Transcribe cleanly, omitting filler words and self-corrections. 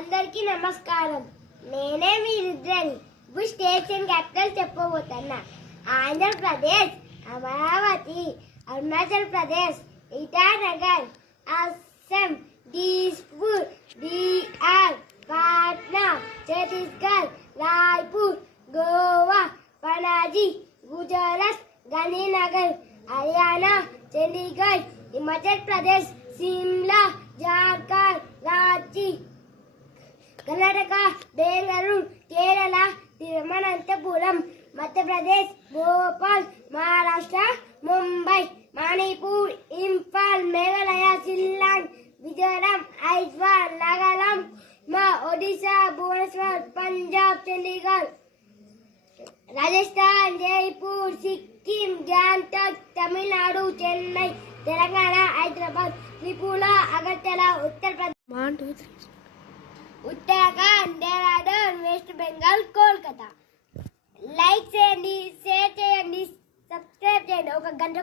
అందరికీ నమస్కారం. నేనే మీ రుద్రని. ఇప్పుడు station capital చెప్పబోతున్నా. Andhra Pradesh, Amaravati, Arunachal Pradesh, Itanagar, Assam, దీస్పూర్, Bihar, Patna, Chhattisgarh, Raipur, Goa, Panaji, Gujarat, Gandhinagar, Haryana, Chandigarh, Himachal Pradesh, Shimla, Jharkhand, Ranchi, Karnataka, Bengaluru, Kerala, Thiruvananthapuram, Madhya Pradesh, Bhopal, Maharashtra, Mumbai, Manipur, Imphal, Meghalaya, Shillong, Mizoram, Aizawl, Nagaland, Odisha, Bhubaneswar, Punjab, Chandigarh, Rajasthan, Jaipur, Sikkim, Gangtok, Tamil Nadu, Chennai, Telangana, Hyderabad, Tripura, Agartala, Uttar Pradesh, Uttarakhand, Dehradun, west Bengal, Kolkata. Like చేయండి, షేర్ చేయండి, సబ్స్క్రైబ్ చేయండి, ఒక గంట